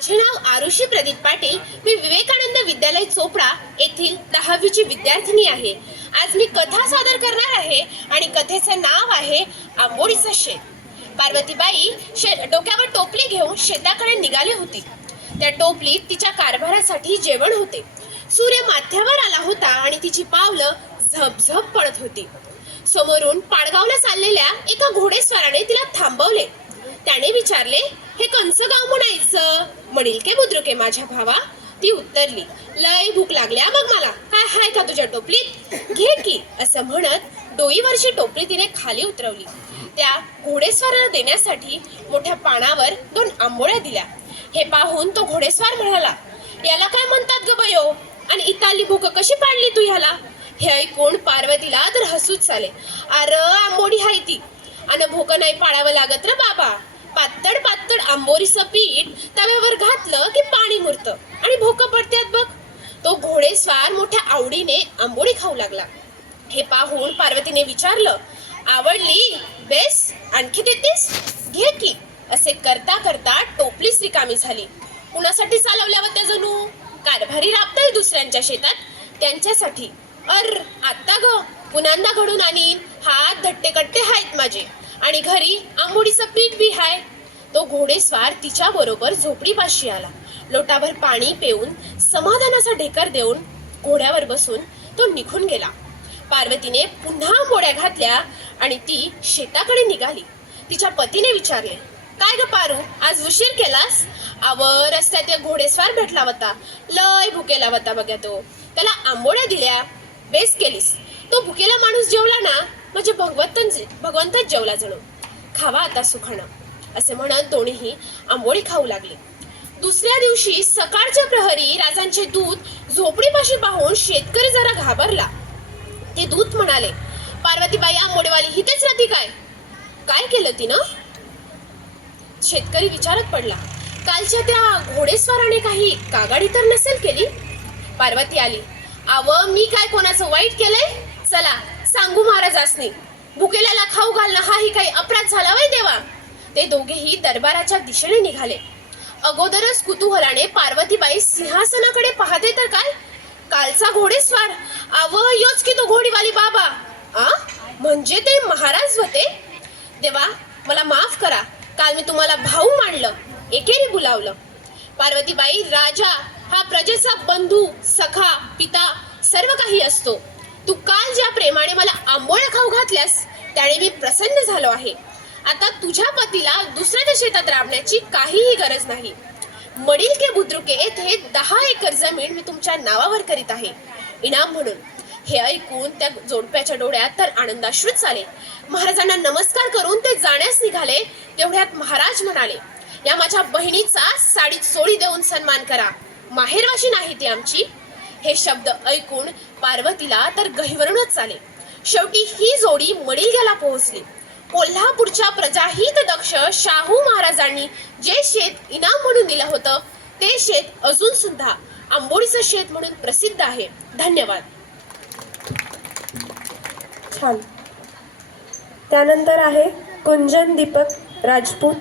माझे नाव आरुषी प्रदीप पाटील. मी विवेकानंद विद्यालय चोपडा येथील दहावीची विद्यार्थिनी आहे. आज मी कथा सादर करणार आहे आणि कथेचं नाव आहे आंबोडीचं शेत. पार्वतीबाई शे डोक्यावर टोपली घेऊन शेताकडे निघाली होती. त्या टोपलीत तिच्या कारभारासाठी जेवण होते. सूर्य माथ्यावर आला होता आणि तिची पावलं झपझप पडत होती. समोरून पाडगावला चाललेल्या एका घोडेस्वाराने तिला थांबवले. त्याने विचारले हे कंस गाव म्हणायचं? म्हणील के बुद्रुके माझ्या भावा. ती उत्तरली लय भूक लागल्या बघ मला. काय हाय का तुझ्या टोपलीत? घे की असं म्हणत डोईवरची टोपली तिने खाली उतरवली. त्या घोडेस्वाराला देण्यासाठी मोठ्या पानावर दोन आंबोळ्या दिल्या. हे पाहून तो घोडेस्वार म्हणाला याला काय म्हणतात ग बयो? आणि इताली भूक कशी पाडली तू ह्याला? हे ऐकून पार्वतीला तर हसूच आले अर आंबोडी हाय ती. आणि भूक नाही पाळावं लागत र बाबा. पातळ पातळ आंबोरीचं पीठ तव्यावर घातलं की पाणी मुरतं. आणि भोक पडत्यात बघ. तो घोडेस्वार मोठ्या आवडीने आंबोळी खाऊ लागला. हे पाहून पार्वतीने विचारलं आवडली? बेस आणखी देतेस? घे की. असे करता करता टोपलीच रिकामी झाली. कुणासाठी चालवल्या होत्या जणू? कारभारी राबताय दुसऱ्यांच्या शेतात. त्यांच्यासाठी. अर आत्ता ग पुन्हांदा घडून आणीन. हात धट्टे कट्टे आहेत माझे. आणि घरी आंबोडीचं पीठ बी हाय. तो घोडेस्वार तिच्या बरोबर झोपडीपाशी आला. लोटाभर पाणी पेऊन समाधानाचा ढेकर देऊन घोड्यावर बसून तो निघून गेला. पार्वतीने पुन्हा मोड्या घातल्या आणि ती शेताकडे निघाली. तिच्या पतीने विचारले काय ग पारू आज उशीर केलास? आव रस्त्यात घोडेस्वार भेटला होता. लय भुकेला होता बघा तो. त्याला आंबोळ्या दिल्या. बेस केलीस. तो भुकेला माणूस जेवला ना म्हणजे भगवंतन भगवंतच जेवला जणू. खावा आता सुखानं. असे म्हणत दोन्हीही आंबोळी खाऊ लागले. दुसऱ्या दिवशी सकाळच्या प्रहरी राजांचे दूध झोपडीपाशी पाहून शेतकरी जरा घाबरला. ते दूध म्हणाले पार्वतीबाई आंबोडेवाली हितेच राहती काय? काय केलं तिनं? शेतकरी विचारत पडला कालच्या त्या घोडेस्वाराने काही कागाडी तर नसेल केली? पार्वती आली आव मी काय कोणाचं वाईट केलंय महाराजासनी भुकेल्याला खाऊ घालणं हाही काही अपराध झाला वय देवा. ते दोघेही दरबाराच्या दिशेने निघाले. अगोदरच कुतूहलाने पार्वतीबाई सिंहासनाकडे पाहते तर काय? कालचा घोडेस्वार. आव योच की तो घोडीवाली बाबा. आ? म्हणजे ते महाराज होते? देवा मला माफ करा. काल मी तुम्हाला भाऊ मांडलं एकेरी बुलावलं. पार्वतीबाई राजा हा प्रजेचा बंधू सखा पिता सर्व काही असतो. तू काल ज्या प्रेमाने मला आंबोळ्या खाऊ घातल्यास त्याने मी प्रसन्न झालो आहे. आता तुझ्या पतीला दुसऱ्या शेतात राबण्याची काहीही गरज नाही. मडिलके बुद्रुके येथे दहा एकर जमीन मी तुमच्या नावावर करीत आहे. इनाम म्हणून. हे ऐकून त्या जोडप्याच्या डोळ्यात तर आनंदाश्रूच आले. महाराजांना नमस्कार करून ते जाण्यास निघाले तेवढ्यात महाराज म्हणाले या माझ्या बहिणीचा साडीत सोळी देऊन सन्मान करा. माहेरवाशी नाही ती आमची. हे शब्द ऐकून पार्वतीला तर गहिवरूनच आले. शेवटी ही जोडी मडिलग्याला पोहोचली. कोल्हापूरच्या प्रजाहित दक्ष शाहू महाराजांनी जे शेत इनाम म्हणून दिलं होतं ते शेत अजून सुद्धा आंबोडीचं शेत म्हणून प्रसिद्ध आहे. धन्यवाद. छान. त्यानंतर आहे कुंजन दीपक राजपूत.